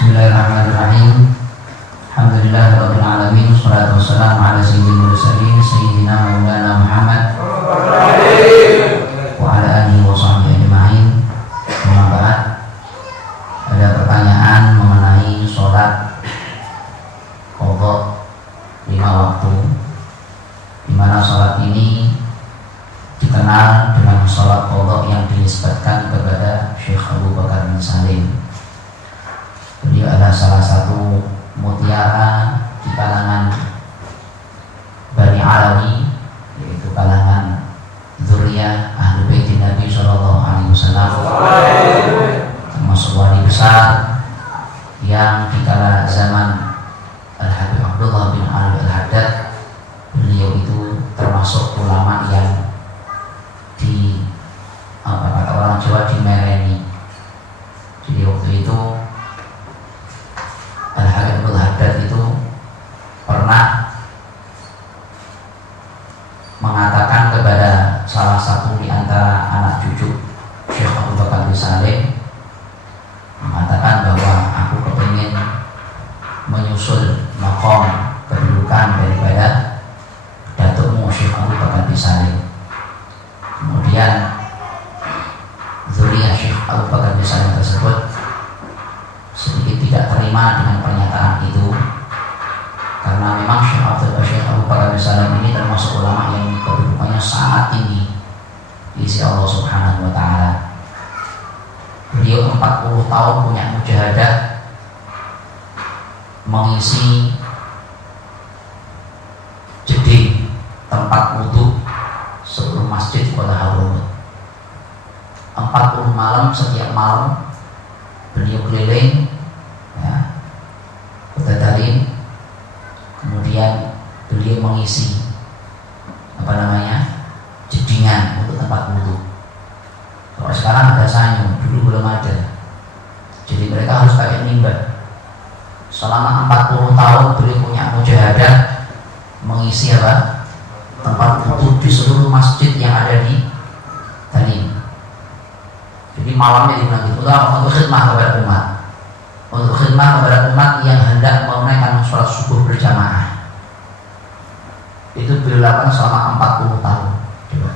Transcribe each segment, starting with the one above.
Bismillahirrahmanirrahim. Alhamdulillahirabbil alamin, wassalatu wassalamu ala sayyidil mursalin sayyidina Maulana Muhammad wa ala alihi wa sahbihi ajma'in. Amma ba'd. Ada pertanyaan mengenai sholat qadha 5 waktu, di mana sholat ini dikenal dengan sholat qadha yang dinisbatkan kepada Syekh Abu Bakar bin Salim. Beliau adalah salah satu mutiara di kalangan Bani Alawi, yaitu kalangan dzurriyyah Ahlu Bait Nabi sallallahu alaihi wasallam, termasuk wali besar yang di kala zaman Al-Habib Abdullah bin Ali Al-Haddad, beliau itu termasuk ulama yang di kata orang Jawa dimereni. Jadi waktu itu Al-Habib Al-Haddad itu pernah mengatakan kepada salah satu di antara anak cucu Syekh Abu Bakar bin Salim, mengatakan bahwa aku kepingin menyusul maqam kedudukan daripada datukmu Syekh Abu Bakar bin Salim. Kemudian dzurriyyah Syekh Abu Bakar bin Salim tersebut sedikit tidak terima dengan pernyataan itu, karena memang Syekh Abu Bakar bin Salim ini termasuk ulama yang kedudukannya sangat tinggi di sisi Allah Subhanahu wa Ta'ala. Beliau 40 tahun punya mujahadah mengisi jeding tempat wudhu sebelum masjid Kota Harun. 40 malam, setiap malam beliau keliling ya, Kota Dalin, kemudian beliau mengisi jedingan untuk tempat wudhu. Kalau sekarang ada sanyo, dulu belum ada, jadi mereka harus pakai mimbar. Selama 40 tahun beliau punya mujahadah mengisi tempat wudhu di seluruh masjid yang ada di Dalin. Jadi malamnya dibilang gitu, untuk khidmah kepada umat, untuk khidmah kepada umat yang hendak menunaikan sholat subuh berjamaah. Itu beliau lakukan selama 40 tahun. Coba,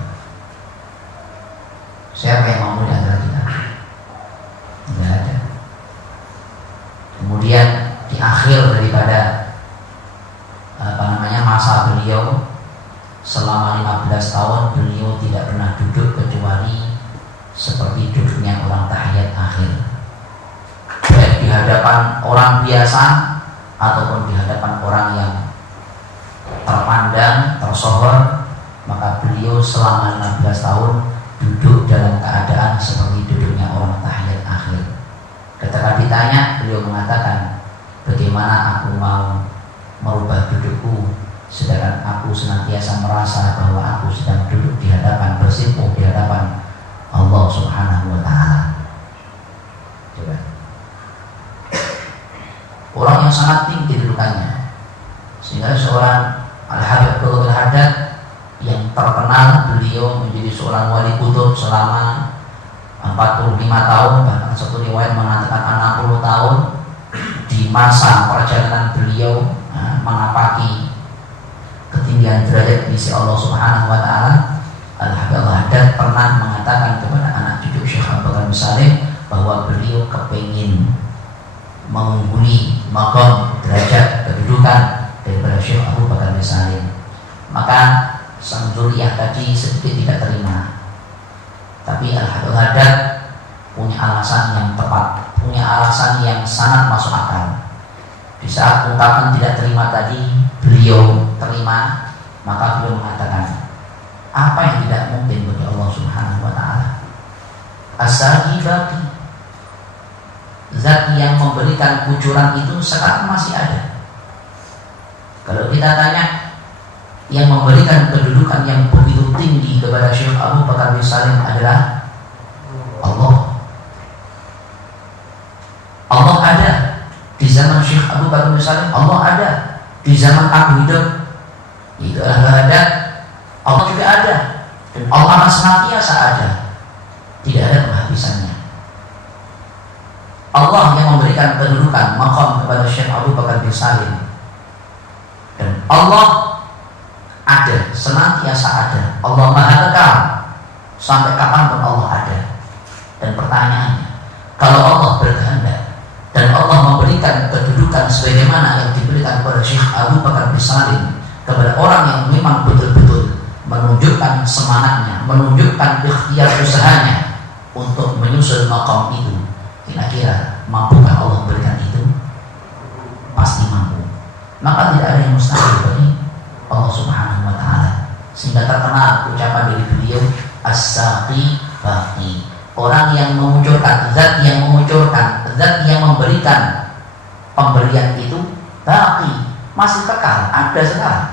siapa yang mau di antara kita? Tidak ada. Kemudian di akhir daripada masa beliau, selama 15 tahun beliau tidak pernah duduk kecuali seperti duduknya orang tahiyat akhir, baik di hadapan orang biasa ataupun di hadapan orang yang terpandang, tersohor, maka beliau selama 15 tahun duduk dalam keadaan seperti duduknya orang tahiyat akhir. Ketika ditanya, beliau mengatakan, bagaimana aku mau merubah dudukku sedangkan aku senantiasa merasa bahwa aku sedang duduk di hadapan, bersimpuh di hadapan Allah Subhanahu wa Ta'ala. Coba, orang yang sangat tinggi kedudukannya, sehingga seorang Al-Habib Abdullah bin Haddad yang terkenal, beliau menjadi seorang wali kutub selama 45 tahun, bahkan satu riwayat mengatakan 60 tahun di masa perjalanan beliau menapaki ketinggian derajat di sisi Allah Subhanahu wa Ta'ala. Al-Habib Al-Haddad pernah mengatakan kepada anak cucu Syekh Abu Bakar bin Salim bahwa beliau kepingin mengungguli maqam derajat kedudukan daripada Syekh Abu Bakar bin Salim. Maka sang dzurriyyah tadi sedikit tidak terima, tapi Al-Habib Al-Haddad punya alasan yang tepat, punya alasan yang sangat masuk akal. Di saat ungkapan tidak terima tadi beliau terima, maka beliau mengatakan, apa yang tidak mungkin bagi Allah Subhanahu wa Ta'ala? As-Sagi baqi, zat yang memberikan kucuran itu sekarang masih ada. Kalau kita tanya, yang memberikan kedudukan yang begitu tinggi kepada Syekh Abu Bakar bin Salim adalah Allah. Allah ada di zaman Syekh Abu Bakar bin Salim, Allah ada di zaman aku hidup, itu adalah ada. Allah juga ada, dan Allah senantiasa ada, tidak ada penghabisannya. Allah yang memberikan kedudukan maqam kepada Syekh Abu Bakar bin Salim, dan Allah ada, senantiasa ada. Allah Maha Kekal, sampai kapanpun Allah ada. Dan pertanyaannya, kalau Allah berkehendak dan Allah memberikan kedudukan sebagaimana yang diberikan kepada Syekh Abu Bakar bin Salim kepada orang yang memang betul-betul menunjukkan semangatnya, menunjukkan ikhtiar usahanya untuk menyusul maqam itu, kira-kira mampukah Allah memberikan itu? Pasti mampu. Maka tidak ada yang mustahil bagi Allah Subhanahu wa Ta'ala. Sehingga terkenal ucapan dari beliau, as-saqi baqi, orang yang memunculkan, zat yang memunculkan, zat yang memberikan pemberian itu baqi, masih kekal, ada sekarang.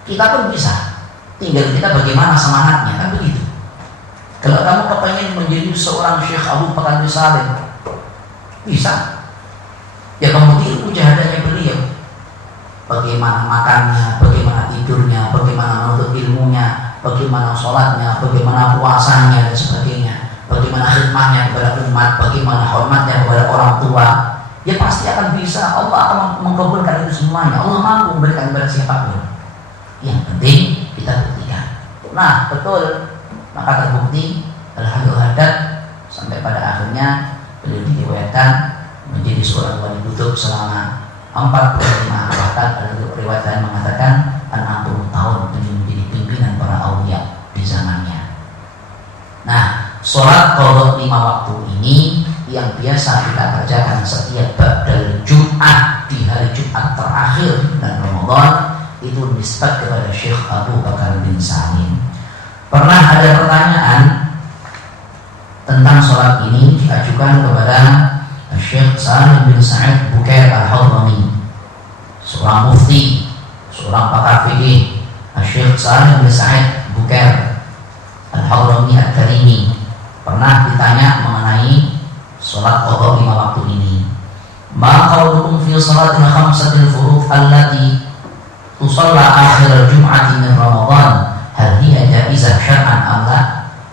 Kita pun bisa, tinggal kita bagaimana semangatnya, kan begitu. Kalau kamu kepengen menjadi seorang Syekh Abu Bakar bin Salim, bisa. Ya kamu tiru jahadanya beliau. Bagaimana makannya, bagaimana tidurnya, bagaimana menuntut ilmunya, bagaimana sholatnya, bagaimana puasanya dan sebagainya, bagaimana khidmatnya kepada umat, bagaimana hormatnya kepada orang tua. Ya pasti akan bisa. Allah akan mengabulkan itu semuanya. Allah mampu memberikan kepada siapapun. Yang penting kita buktikan. Nah betul, maka terbukti al-hadat sampai pada akhirnya beliau diriwayatkan menjadi seorang wali kutub selama 45, bahkan ada riwayat lain mengatakan 60 tahun beliau menjadi pimpinan para aulia di zamannya. Nah, sholat qadha 5 waktu ini yang biasa kita kerjakan setiap ba'dal Jum'ah di hari Jumat terakhir bulan Ramadan itu nisbat kepada Syekh Abu Bakar bin Salim. Pernah ada pertanyaan tentang sholat ini diajukan kepada Syekh Salim bin Sa'id Bukair al-Hadrami, seorang mufti, seorang pakar fikih. Syekh Salim bin Sa'id Bukair al-Hadrami al-Karimi pernah ditanya mengenai sholat qadha 5 waktu ini. Ma qaulukum fi salatil khamsatil furud allati tusalla akhir al-jum'ati min Ramadan, hal hiya jaizah syar'an am la?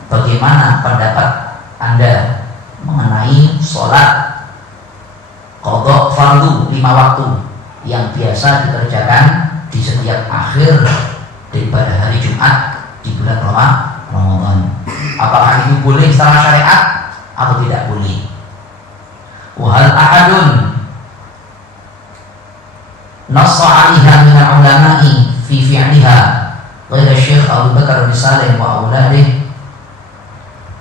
Bagaimana pendapat Anda mengenai sholat qadha fardu 5 waktu yang biasa dikerjakan di setiap akhir daripada hari Jumat di bulan Ramadan? Apakah itu boleh secara syariat atau tidak boleh? Wahal ahadun nassa 'alaiha min al-ulama'i fi fi'liha ghayra Syekh Abu Bakar bin Salim wa auladih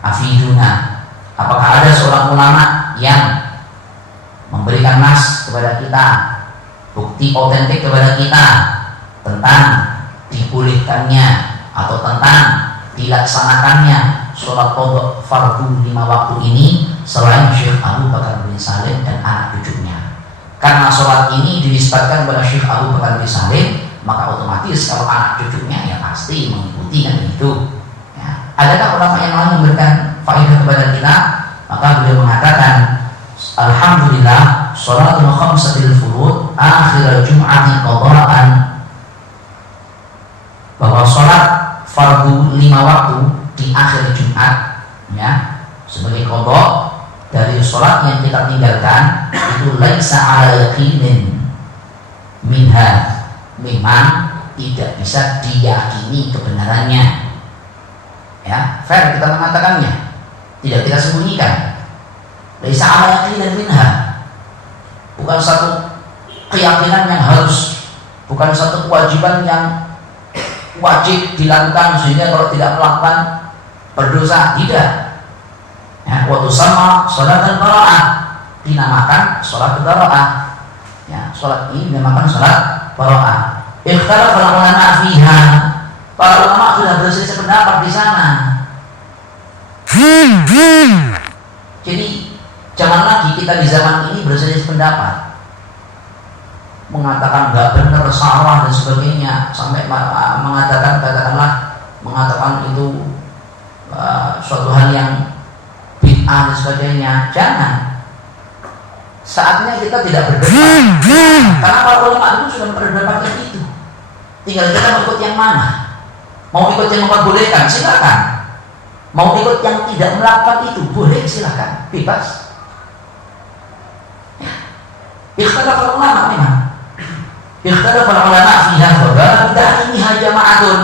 afiduna. Apakah ada seorang ulama yang memberikan nas kepada kita, bukti otentik kepada kita tentang dibolehkannya atau tentang dilaksanakannya sholat qadha fardu 5 waktu ini selain Syekh Abu Bakar bin Salim dan anak cucunya? Karena sholat ini dinisbatkan kepada Syekh Abu Bakar bin Salim, maka otomatis kalau anak cucunya ya pasti mengikuti kan itu. Ya. Adakah ulama yang lain memberikan faedah kepada kita? Maka beliau mengatakan, alhamdulillah, sholatul khamsatil furud akhir jum'ati qadha'an, bahwa sholat fardu 5 waktu di akhir Jumat ya sebagai qadha dari sholat yang kita tinggalkan itu laisa ala yaqinin minha, memang tidak bisa diyakini kebenarannya ya, fair kita mengatakannya, tidak kita sembunyikan. Laisa ala yaqinin minha, bukan satu keyakinan yang harus, bukan satu kewajiban yang wajib dilakukan sehingga kalau tidak melakukan berdosa, tidak. Ya, waktu sama sholat al-bara'ah dinamakan sholat al-bara'ah. Ya, sholat ini dinamakan sholat bara'ah. Ikhtalafa ulama fiha, para ulama sudah berselisih pendapat di sana. Jadi jangan lagi kita di zaman ini berselisih pendapat, mengatakan nggak benar, salah dan sebagainya, sampai mengatakan mengatakan itu suatu hal yang bid'ah dan sebagainya. Jangan. Saatnya kita tidak berdebat, karena para ulama itu sudah berdebat itu. Tinggal kita mau ikut yang mana. Mau ikut yang memperbolehkan, silakan. Mau ikut yang tidak melakukan itu, boleh, silakan, bebas. Ikhtalafa ulama memang. Ikhtalafa ulama fiha wa tahriha jama'atun.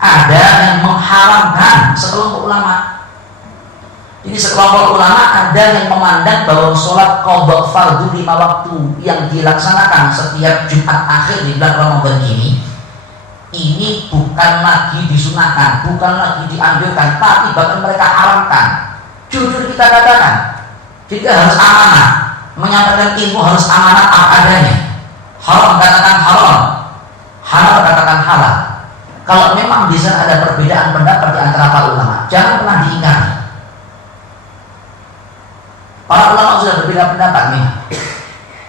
Ada yang mengharamkan sekelompok ulama. Ini sekelompok ulama ada yang memandang bahwa sholat qadha fardu 5 waktu yang dilaksanakan setiap Jumat akhir di bulan Ramadan ini bukan lagi disunahkan, bukan lagi dianjurkan, tapi bahkan mereka haramkan. Jujur kita katakan, kita harus amanah, menyampaikan ilmu harus amanah apa adanya. Haram katakan haram, halal katakan halal. Kalau memang di sana ada perbedaan pendapat di antara para ulama, jangan pernah diingkari. Para ulama sudah berbeda pendapat nih.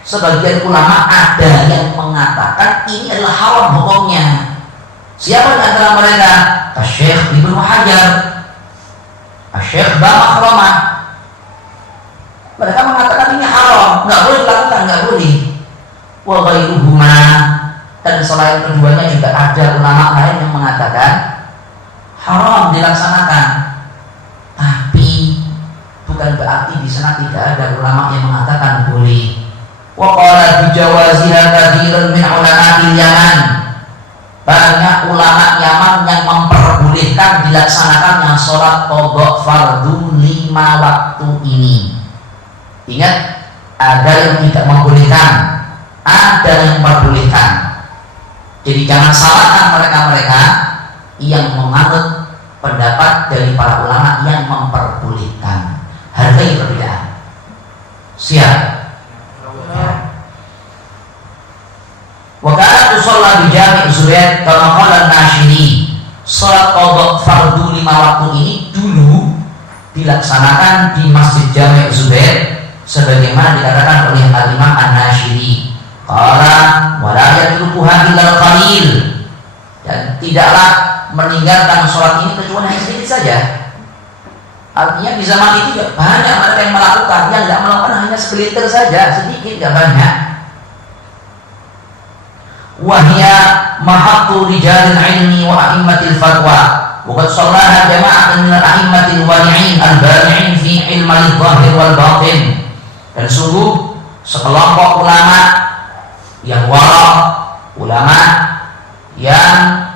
Sebagian ulama ada yang mengatakan ini adalah haram hukumnya. Siapa di antara mereka? Syekh Ibnu Hajar, Syekh Ba'makhromah. Mereka mengatakan ini haram, nggak boleh dilakukan, nggak boleh. Wa ghairuhuma, dan selain keduanya juga ada ulama lain yang mengatakan haram dilaksanakan. Tapi bukan berarti di sana tidak ada ulama yang mengatakan boleh. Wa qala bi jawaziha katsirun min ulama'il Yaman. Banyak ulama Yaman yang memperbolehkan dilaksanakannya sholat qadha fardu 5 waktu ini. Ingat, ada yang tidak membolehkan, ada yang memperbolehkan. Jadi jangan salahkan mereka-mereka yang menganut pendapat dari para ulama yang memperbolehkan. Hargai perbedaan. Siap. Wa kana tusalla bi jami' Zubair kama qala an-Nashidi. Salat qadha fardu 5 waktu ini dulu dilaksanakan di Masjid Jami' Zubair sebagaimana dikatakan oleh Al-Imam An-Nashidi. Qala wa la yatrukuha illa qalil. Dan tidaklah meninggalkan sholat ini kecuali hanya sedikit saja. Artinya di zaman itu banyak mereka yang melakukan, yang tidak melakukan hanya segelintir saja, sedikit, tidak banyak. Wahia mahattu rijalil ilmi wa a'immatil fatwa wa qad shallaha jama'atun min al-a'immatil wali'in al-bari'in fi ilmil zahir wal batin. Dan sungguh sekelompok ulama yang wara, ulama yang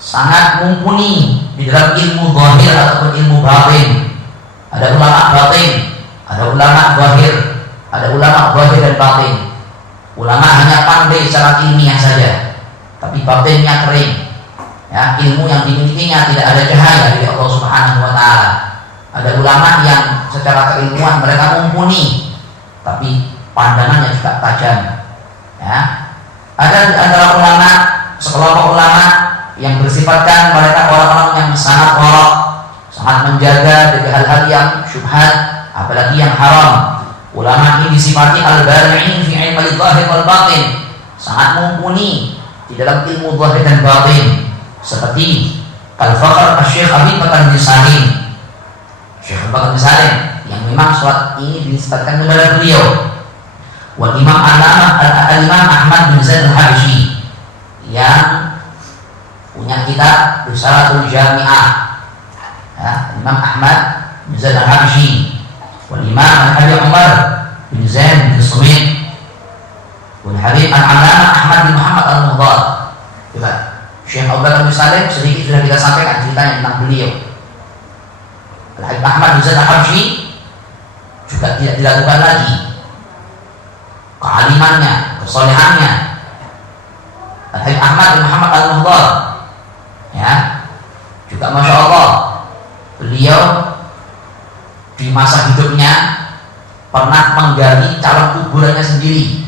sangat mumpuni di dalam ilmu zahir ataupun ilmu batin. Ada ulama batin, ada ulama zahir, ada ulama zahir dan batin. Ulama hanya pandai secara ilmiah saja, tapi batinnya kering. Ya, ilmu yang dimilikinya tidak ada cahaya dari Allah Subhanahu wa taala. Ada ulama yang secara keilmuan mereka mumpuni, tapi pandangannya juga tajam. Ya. Ada di antara ulama, sekelompok ulama yang bersifatkan mereka orang-orang yang sangat warok, sangat menjaga dari hal-hal yang syubhat, apalagi yang haram. Ulama ini disifati al-bari'in fi ilmil zahir wal batin, sangat mumpuni di dalam ilmu zahir dan batin, seperti Al-Fakhr Syekh Abi Bakar bin Salim, Syekh Abi Bakar bin Salim yang memang sholat ini disebutkan kepada beliau. Wal Imam Al-Imam Ahmad bin Zaid Al-Habsyi yang punya kitab Risalatul Jami'ah, ya, Imam Ahmad bin Zaid Al-Habsyi. Wal Imam Al-Habib Umar bin Zaid bin Sumit, wal Habib Al-Allamah Ahmad bin Muhammad Al-Mudhar. Coba Syekh Abu Bakar bin Salim sedikit sudah kita sampaikan ceritanya tentang beliau. Al-Habib Ahmad bin Zaid Al-Habsyi juga tidak dilakukan lagi kealimannya, kesolehannya. Al-Habib Ahmad bin Muhammad Al-Mudhar, ya, juga Masya Allah, beliau di masa hidupnya pernah menggali calon kuburannya sendiri,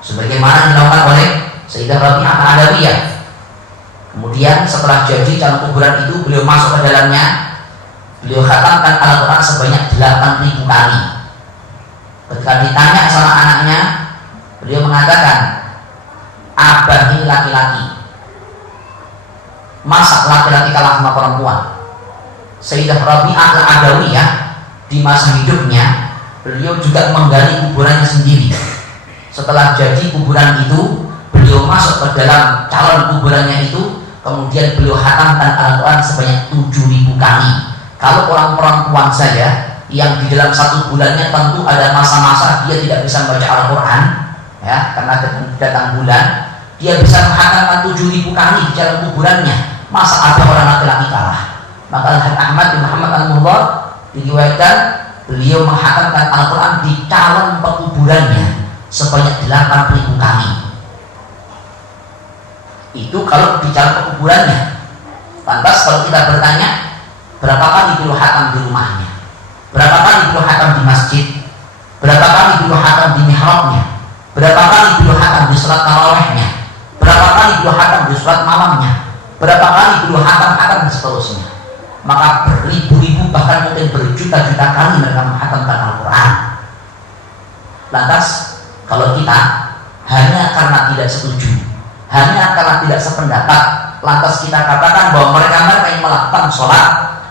sebagaimana dilakukan oleh Sayyidah Rabi'ah Al-Adawiyah. Kemudian setelah jadi calon kuburan itu, beliau masuk ke dalamnya, beliau khatamkan Al-Quran sebanyak 8.000 kali. Ketika ditanya sama anaknya, beliau mengatakan, abah ini laki-laki, masa laki-laki kalah sama perempuan? Sayyidah Rabi'ah Al-Adawiyah di masa hidupnya beliau juga menggali kuburannya sendiri. Setelah jadi kuburan itu, beliau masuk ke dalam calon kuburannya itu, kemudian beliau khatamkan Al-Quran sebanyak 7.000 kali. Kalau orang perempuan saja yang di dalam 1 bulannya tentu ada masa-masa dia tidak bisa membaca Al-Quran, ya, karena datang bulan, dia bisa menghatamkan 7.000 kali di dalam kuburannya. Masa ada orang laki-laki kalah? Maka Al-Habib Ahmad bin Muhammad Al-Mudhar diriwayatkan beliau menghatamkan Al-Quran di calon pekuburannya sebanyak 8.000 kali. Itu kalau di calon pekuburannya. Lantas kalau kita bertanya, berapa kali beliau hatam di rumahnya? Berapa kali beliau hatam di masjid? Berapa kali beliau hatam di mihrabnya? Berapa kali beliau hatam di salat tarawihnya? Berapa kali beliau hatam di salat malamnya? Berapa kali beliau hatam dan seterusnya? Maka beribu-ribu bahkan mungkin berjuta-juta kali mereka menghatamkan Al-Quran. Lantas kalau kita hanya karena tidak setuju, hanya karena tidak sependapat, lantas kita katakan bahwa mereka-mereka yang melakukan sholat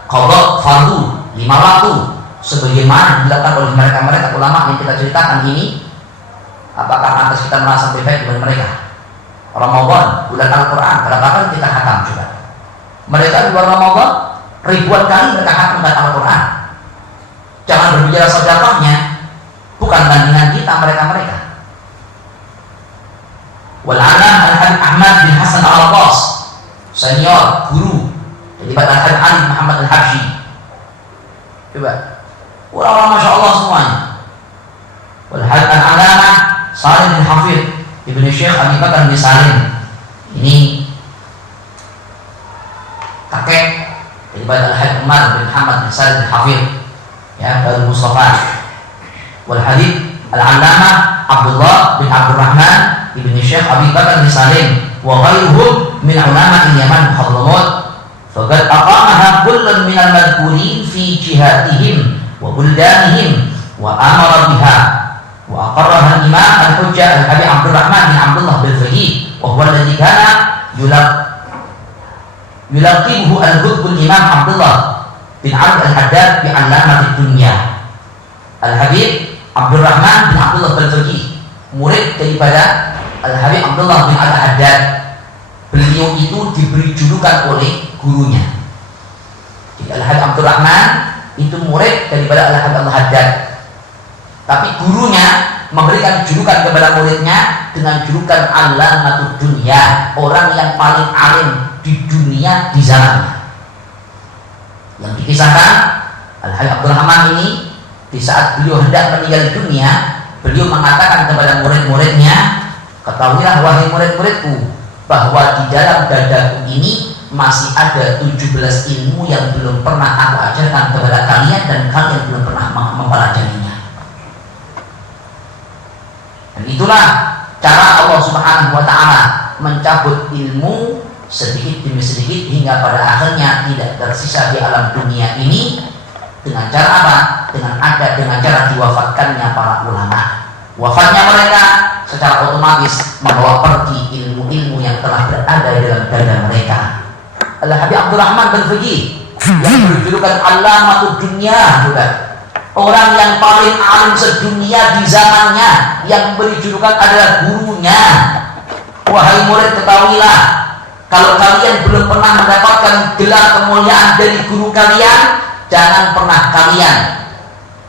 qadha fardu 5 waktu sebagaimana dilakukan oleh mereka-mereka ulama yang kita ceritakan ini, apakah lantas kita merasa lebih baik dengan mereka? Ramadan, bulan Al-Quran, berapa kali kita hatam juga? Mereka di bulan Ramadan ribuan kali mereka hatamkan Al-Quran. Jangan berbicara sedekahnya, bukan bandingan kita mereka-mereka. Wal-alam Al-Habib Ahmad bin Hasan Al-Abbas, senior guru daripada Al-Habib Ali Muhammad Al-Habsyi. Coba, orang-orang Masya Allah semuanya. Wal-Habib Al-Alamah Salim bin Hafidh Ibnu Syekh Abi Bakar bin Salim, ini kakek daripada Al-Habib Umar bin Muhammad bin Salim bin Hafidh, ya, Baru Mustafa. Wal-Habib Al-Allamah Abdullah bin Abdurrahman Ibnu Syekh Abi Bakar bin Salim wa ghairuhum min ulama al-Yaman Hadramut, faqad aqamaha kullun min al-madhkurin fi jihatihim wa buldanihim wa amara biha wa aqarraha al-Imam al-Hujjah Al-Habib Abdurrahman bin Abdullah bin Faqih wa huwa alladhi kana yulaqibuhu al-Qutb al-Imam Abdullah bin Abd al-Haddad bi 'allamatid dunya. Al-Habib Abdurrahman bin Abdullah bin Faqih, murid daripada Al-Habib Abdullah bin Al-Haddad. Beliau itu diberi julukan oleh gurunya. Jadi Al-Habib Abdurrahman itu murid daripada Al-Habib Al-Haddad, tapi gurunya memberikan julukan kepada muridnya dengan julukan Allamatud Dunya, orang yang paling alim di dunia di zamannya. Yang dikisahkan Al-Habib Abdurrahman ini, di saat beliau hendak meninggal dunia, beliau mengatakan kepada murid-muridnya, ketahuilah wahai murid-muridku, bahwa di dalam dadaku ini masih ada 17 ilmu yang belum pernah aku ajarkan kepada kalian dan kalian belum pernah mempelajarinya. Dan itulah cara Allah Subhanahu wa ta'ala mencabut ilmu sedikit demi sedikit hingga pada akhirnya tidak tersisa di alam dunia ini. Dengan cara apa? Dengan cara diwafatkannya para ulama. Wafatnya mereka secara otomatis membawa pergi ilmu-ilmu yang telah berada dalam dada mereka. Al-Habib Abdurrahman bin Faqih yang berjulukan Allamatud Dunya juga, orang yang paling alim sedunia di zamannya, yang beri julukan adalah gurunya. Wahai murid, ketahuilah, kalau kalian belum pernah mendapatkan gelar kemuliaan dari guru kalian, jangan pernah kalian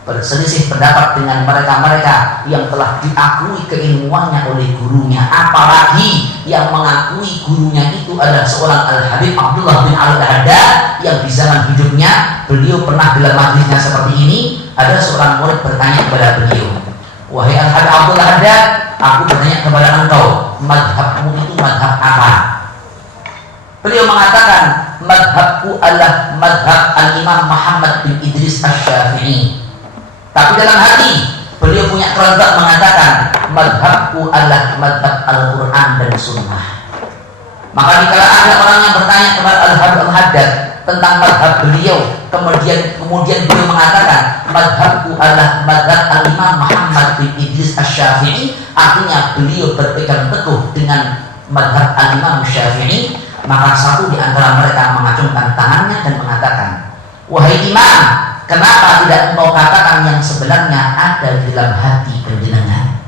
berselisih pendapat dengan mereka-mereka yang telah diakui keilmuannya oleh gurunya, apalagi yang mengakui gurunya itu adalah seorang Al-Habib Abdullah bin Al-Haddad yang di zaman hidupnya beliau pernah dalam majlisnya seperti ini. Ada seorang murid bertanya kepada beliau, wahai Al-Habib Abdullah Haddad, aku bertanya kepada engkau, madhabmu itu madhab apa? Beliau mengatakan, madhabku adalah madhab Al-Imam Muhammad bin Idris Asy-Syafi'i. Tapi dalam hati beliau punya kerendah mengatakan, madhabku adalah madhab Al-Quran dan Sunnah. Maka jika ada orang yang bertanya kepada Al-Habib Al-Haddad tentang madhab beliau, kemudian beliau mengatakan, madhabku adalah madhab Al-Imam Muhammad bin Idris Asy-Syafi'i, artinya beliau berpegang teguh dengan madhab Al-Imam Syafi'i. Maka satu di antara mereka mengacungkan tangannya dan mengatakan, wahai imam, kenapa tidak engkau katakan yang sebenarnya ada di dalam hati panjenengan?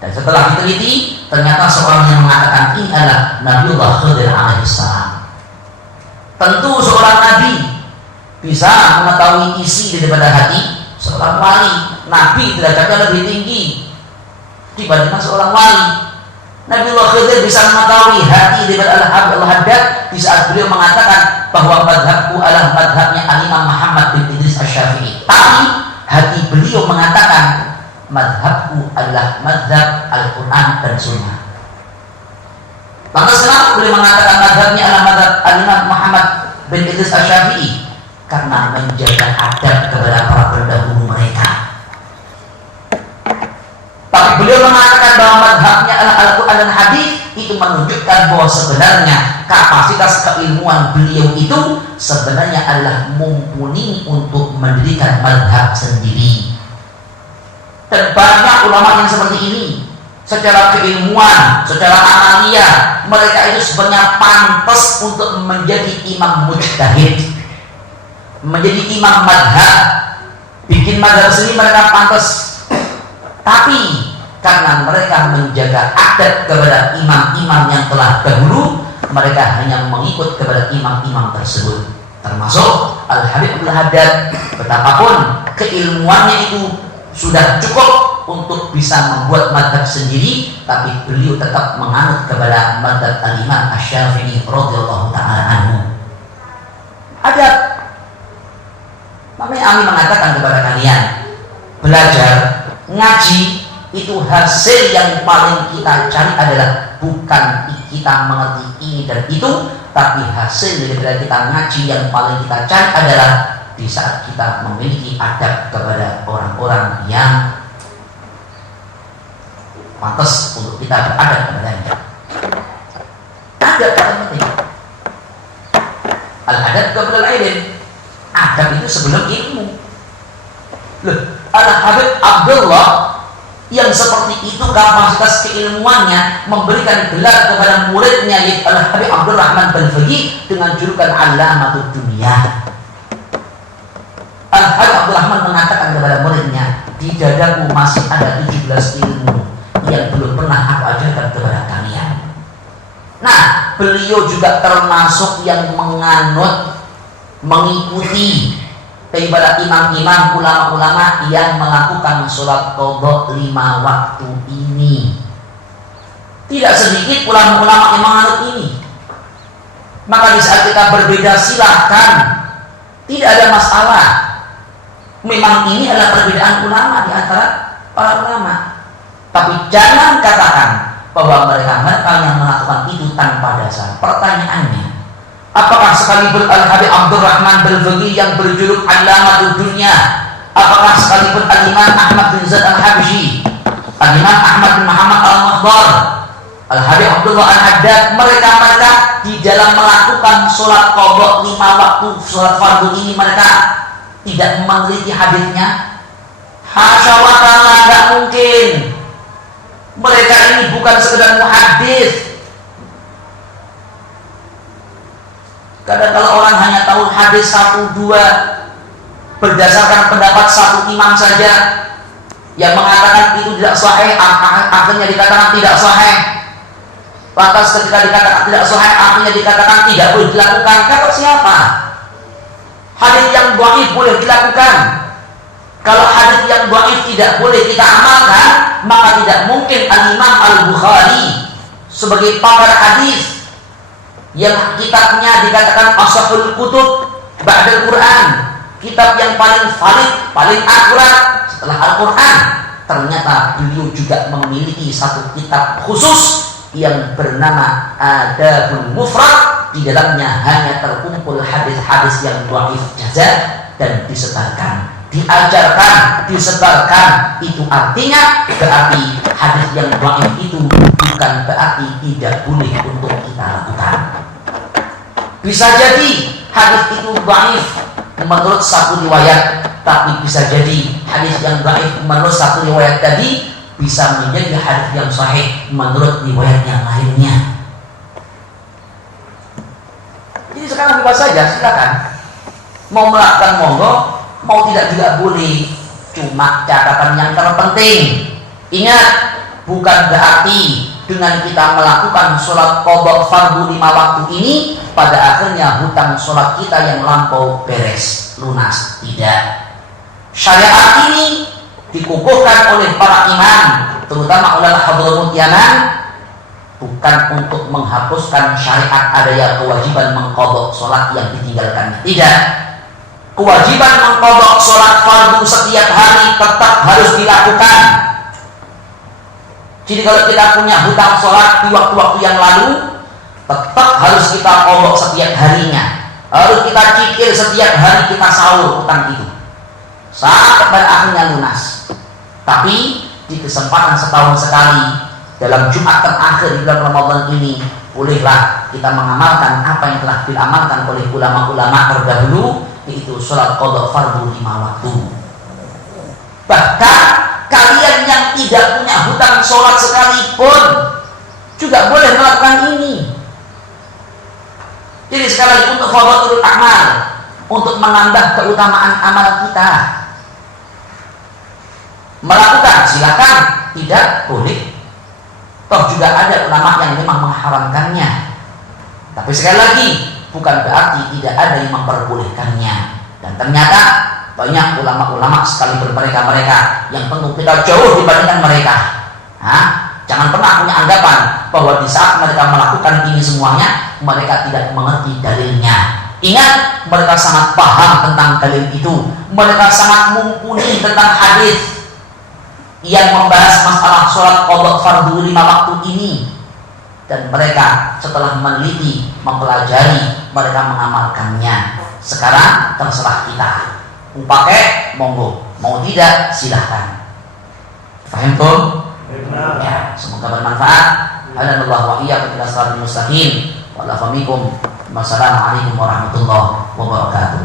Dan setelah diteliti, ternyata seorang yang mengatakan ini adalah Nabiullah Khidir alaihissalam. Tentu seorang nabi bisa mengetahui isi daripada hati seorang wali. Nabi derajatnya lebih tinggi dibandingkan seorang wali. Nabiullah Khidir bisa mengetahui hati daripada Al-Haddad di saat beliau mengatakan bahwa madhabku adalah madhabnya Al-Imam Muhammad bin Idris Asy-Syafi'i. Tapi hati beliau mengatakan madhabku adalah madhab Al-Quran dan Sunnah. Lantas kenapa beliau mengatakan madhabnya adalah madhab Al-Imam Muhammad bin Idris Asy-Syafi'i? Karena menjaga adab kepada para pendahulu mereka. Tapi beliau mengatakan bahwa madhabnya adalah Al-Quran dan Hadis, itu menunjukkan bahwa sebenarnya kapasitas keilmuan beliau itu sebenarnya adalah mumpuni untuk mendirikan madhab sendiri. Dan banyak ulama yang seperti ini, secara keilmuan, secara amalia, mereka itu sebenarnya pantas untuk menjadi imam mujtahid, menjadi imam madhab, bikin madhab sendiri mereka pantas. Tapi karena mereka menjaga adat kepada imam-imam yang telah dahulu, mereka hanya mengikut kepada imam-imam tersebut. Termasuk Al-Habib Al-Haddad, betapapun keilmuannya itu sudah cukup untuk bisa membuat madhab sendiri, tapi beliau tetap menganut kepada madhab Al-Imam Asy-Syafi'i radhiyallahu ta'ala anhu. Adab. Makanya kami mengatakan kepada kalian, belajar, ngaji itu hasil yang paling kita cari adalah bukan kita mengerti ini dan itu, tapi hasil daripada kita ngaji yang paling kita cari adalah di saat kita memiliki adab kepada orang-orang yang pantas untuk kita beradab kepadanya. Adab paling penting. Al-adab qabla al-ilm. Adab itu sebelum ilmu. Loh, Al-Habib Abdullah yang seperti itu kapasitas keilmuannya memberikan gelar kepada muridnya yaitu Al-Habib Abdurrahman Balfaqih dengan julukan Allamatud Dunya. Al-Habib Abdurrahman mengatakan kepada muridnya, di dadaku masih ada 17 ilmu yang belum pernah aku ajarkan kepada kalian. Nah, beliau juga termasuk yang menganut, mengikuti daripada imam-imam, ulama-ulama yang melakukan sholat qadha 5 waktu ini. Tidak sedikit ulama-ulama yang menganut ini. Maka di saat kita berbeda silahkan, tidak ada masalah. Memang ini adalah perbedaan ulama di antara para ulama. Tapi jangan katakan bahwa mereka yang melakukan itu tanpa dasar. Pertanyaannya, apakah sekalipun Al-Habib Abdurrahman Balfaqih yang berjuluk Allamatud Dunya, apakah sekalipun Al-Imam Ahmad bin Zaid Al-Habsyi, Al-Imam Ahmad bin Muhammad Al-Mahdar, Al-Habib Abdullah Al-Haddad, mereka di dalam melakukan sholat qadha 5 waktu sholat fardu ini mereka tidak meneliti hadisnya? Hasya wa ta'ala, tidak mungkin. Mereka ini bukan sekedar muhaddis. Kadang kalau orang hanya tahu hadis 1-2 berdasarkan pendapat satu imam saja yang mengatakan itu tidak sahih, akhirnya dikatakan tidak sahih. Lantas ketika dikatakan tidak sahih, akhirnya dikatakan tidak boleh dilakukan. Kata siapa? Hadis yang dhaif boleh dilakukan. Kalau hadis yang dhaif tidak boleh kita amalkan, maka tidak mungkin Al-Imam Al-Bukhari sebagai pakar hadis yang kitabnya dikatakan Ashahul Kutub Ba'dal Quran, kitab yang paling valid, paling akurat setelah Al-Quran, ternyata beliau juga memiliki satu kitab khusus yang bernama Adabul Mufrad. Di dalamnya hanya terkumpul hadis-hadis yang dhaif saja dan disebarkan, diajarkan, disebarkan. Itu artinya berarti hadis yang dhaif itu bukan berarti tidak boleh untuk kita lakukan. Bisa jadi hadis itu dhaif menurut satu riwayat, tapi bisa jadi hadis yang dhaif menurut satu riwayat tadi bisa menjadi hadis yang sahih menurut riwayat yang lainnya. Jadi sekarang bebas saja, silakan. Mau melakukan monggo, mau tidak juga boleh. Cuma catatan yang terpenting, ingat, bukan berarti dengan kita melakukan sholat qadha fardu 5 waktu ini, pada akhirnya hutang sholat kita yang lampau beres, lunas. Tidak. Syariat ini dikukuhkan oleh para imam, terutama ulama Hadramut Yaman, bukan untuk menghapuskan syariat adanya kewajiban mengqadha sholat yang ditinggalkan. Tidak. Kewajiban mengqadha sholat fardu setiap hari tetap harus dilakukan. Jadi kalau kita punya hutang sholat di waktu-waktu yang lalu, tetap harus kita qadha setiap harinya. Harus kita cicil setiap hari, kita sahur hutang itu sampai pada akhirnya lunas. Tapi di kesempatan setahun sekali, dalam Jumat terakhir di bulan Ramadan ini, bolehlah kita mengamalkan apa yang telah diamalkan oleh ulama-ulama terdahulu, yaitu sholat qadha fardu 5 waktu. Bahkan kalian yang tidak punya hutang sholat sekalipun juga boleh melakukan ini. Jadi sekali lagi, untuk fadhailul amal, untuk menambah keutamaan amal kita, melakukan silakan, tidak boleh. Toh juga ada ulama yang memang mengharamkannya. Tapi sekali lagi, bukan berarti tidak ada yang memperbolehkannya. Dan ternyata banyak ulama-ulama sekalipun mereka yang penuh kita jauh dibandingkan mereka. Jangan pernah punya anggapan bahwa di saat mereka melakukan ini semuanya, mereka tidak mengerti dalilnya. Ingat, mereka sangat paham tentang dalil itu. Mereka sangat mumpuni tentang hadis yang membahas masalah sholat qadha fardu 5 waktu ini. Dan mereka setelah meneliti, mempelajari, mereka mengamalkannya. Sekarang terserah kita. Mau pakai, monggo. Mau tidak, silahkan. Faham tuh? Ya, semoga bermanfaat. Alhamdulillah wa iyyakum ila shiratal mustaqim. Wassalamualaikum warahmatullahi wabarakatuh.